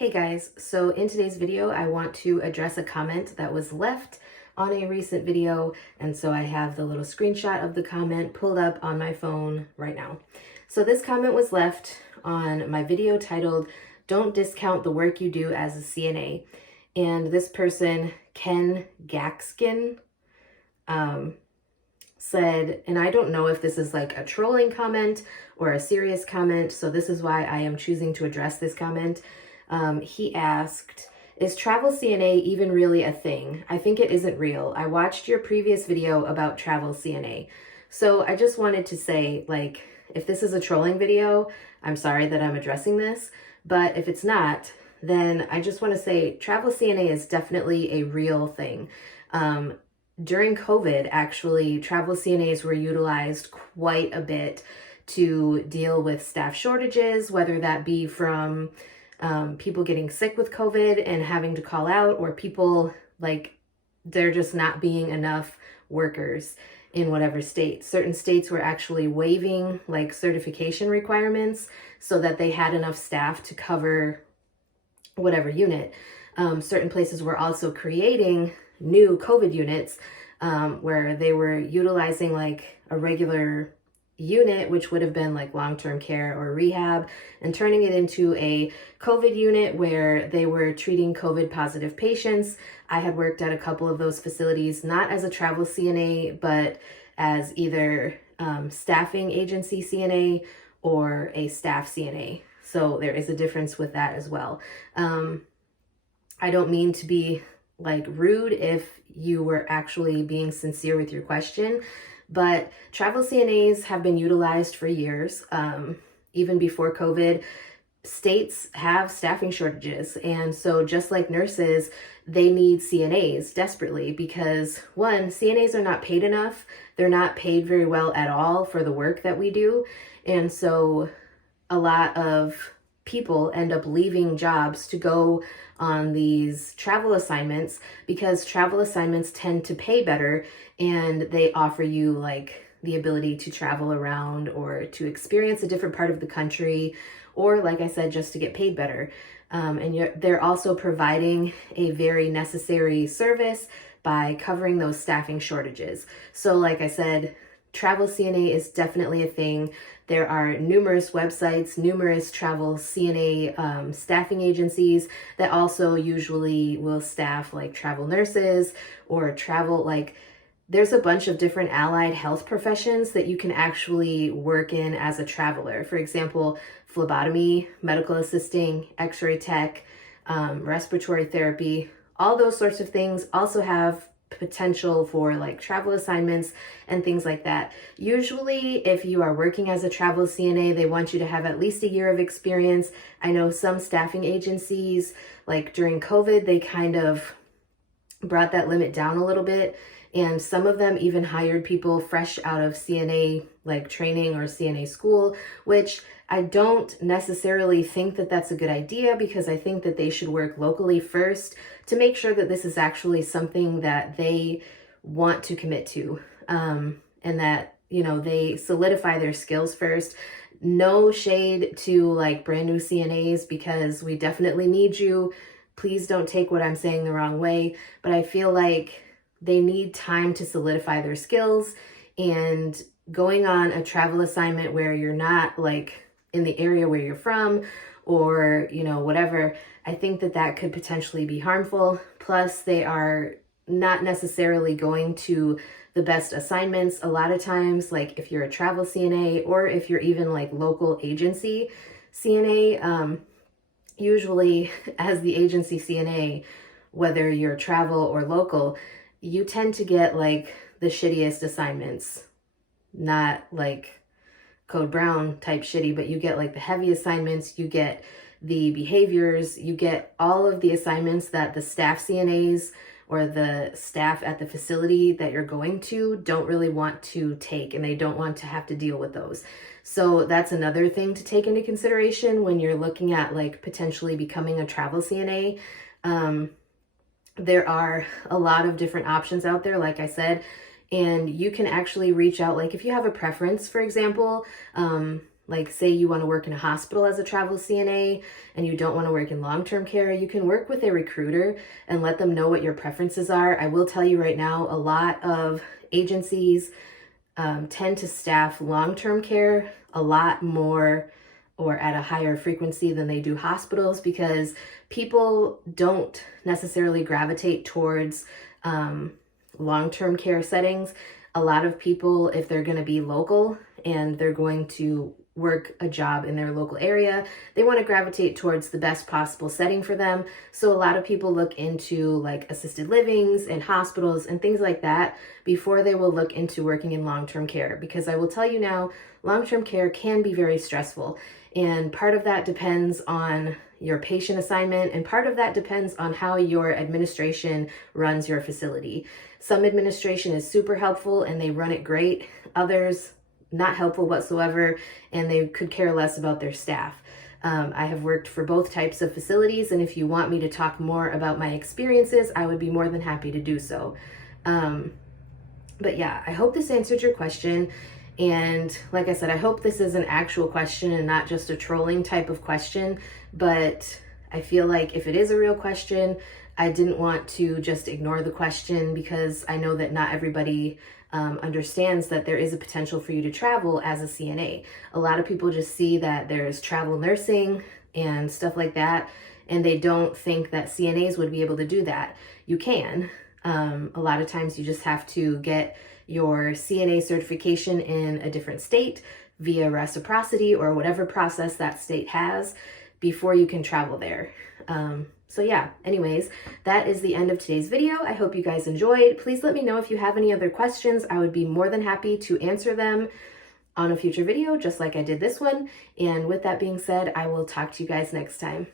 Hey guys, so in today's video, I want to address a comment that was left on a recent video, and so I have the little screenshot of the comment pulled up on my phone right now. So this comment was left on my video titled, "Don't Discount the Work You Do as a CNA." And this person, Ken Gaxkin, said, and I don't know if this is like a trolling comment or a serious comment, so this is why I am choosing to address this comment. He asked, "Is travel CNA even really a thing? I think it isn't real. I watched your previous video about travel CNA." So I just wanted to say, like, if this is a trolling video, I'm sorry that I'm addressing this, but if it's not, then I just want to say travel CNA is definitely a real thing. During COVID, actually, travel CNAs were utilized quite a bit to deal with staff shortages, whether that be from people getting sick with COVID and having to call out, or people like there just not being enough workers in whatever state. Certain states were actually waiving like certification requirements so that they had enough staff to cover whatever unit. Certain places were also creating new COVID units where they were utilizing like a regular unit, which would have been like long-term care or rehab, and turning it into a COVID unit where they were treating COVID positive patients. I had worked at a couple of those facilities, not as a travel CNA, but as either staffing agency CNA or a staff CNA. So there is a difference with that as well. I don't mean to be like rude if you were actually being sincere with your question, but travel CNAs have been utilized for years. Even before COVID, states have staffing shortages. And so just like nurses, they need CNAs desperately because one, CNAs are not paid enough. They're not paid very well at all for the work that we do. And so a lot of people end up leaving jobs to go on these travel assignments because travel assignments tend to pay better and they offer you like the ability to travel around or to experience a different part of the country, or like I said, just to get paid better. They're also providing a very necessary service by covering those staffing shortages. So like I said, travel CNA is definitely a thing. There are numerous websites, numerous travel CNA staffing agencies that also usually will staff like travel nurses or travel, like there's a bunch of different allied health professions that you can actually work in as a traveler. For example, phlebotomy, medical assisting, x-ray tech, respiratory therapy, all those sorts of things also have potential for like travel assignments and things like that. Usually if you are working as a travel CNA, they want you to have at least a year of experience. I know some staffing agencies, like during COVID, they kind of brought that limit down a little bit. And some of them even hired people fresh out of CNA like training or CNA school, which I don't necessarily think that that's a good idea because I think that they should work locally first to make sure that this is actually something that they want to commit to, and that, you know, they solidify their skills first. No shade to like brand new CNAs because we definitely need you. Please don't take what I'm saying the wrong way, but I feel like they need time to solidify their skills, and going on a travel assignment where you're not like in the area where you're from or, you know, whatever, I think that that could potentially be harmful. Plus, they are not necessarily going to the best assignments. A lot of times, like if you're a travel CNA or if you're even like local agency CNA, usually as the agency CNA, whether you're travel or local, you tend to get like the shittiest assignments, not like Code Brown type shitty, but you get like the heavy assignments, you get the behaviors, you get all of the assignments that the staff CNAs or the staff at the facility that you're going to don't really want to take, and they don't want to have to deal with those. So that's another thing to take into consideration when you're looking at like potentially becoming a travel CNA. There are a lot of different options out there, like I said, and you can actually reach out, like if you have a preference, for example, Like say you want to work in a hospital as a travel CNA and you don't want to work in long-term care, you can work with a recruiter and let them know what your preferences are. I will tell you right now, a lot of agencies tend to staff long-term care a lot more or at a higher frequency than they do hospitals, because people don't necessarily gravitate towards long-term care settings. A lot of people, if they're going to be local and they're going to work a job in their local area, they want to gravitate towards the best possible setting for them. So a lot of people look into like assisted livings and hospitals and things like that before they will look into working in long-term care, because I will tell you now, long-term care can be very stressful, and part of that depends on your patient assignment, and part of that depends on how your administration runs your facility. Some administration is super helpful and they run it great. Others, not helpful whatsoever, and they could care less about their staff. I have worked for both types of facilities, and if you want me to talk more about my experiences, I would be more than happy to do so. But yeah, I hope this answered your question. And like I said, I hope this is an actual question and not just a trolling type of question. But I feel like if it is a real question, I didn't want to just ignore the question, because I know that not everybody understands that there is a potential for you to travel as a CNA. A lot of people just see that there's travel nursing and stuff like that, and they don't think that CNAs would be able to do that. You can. A lot of times you just have to get your CNA certification in a different state via reciprocity or whatever process that state has before you can travel there. So yeah, anyways, that is the end of today's video. I hope you guys enjoyed. Please let me know if you have any other questions. I would be more than happy to answer them on a future video, just like I did this one. And with that being said, I will talk to you guys next time.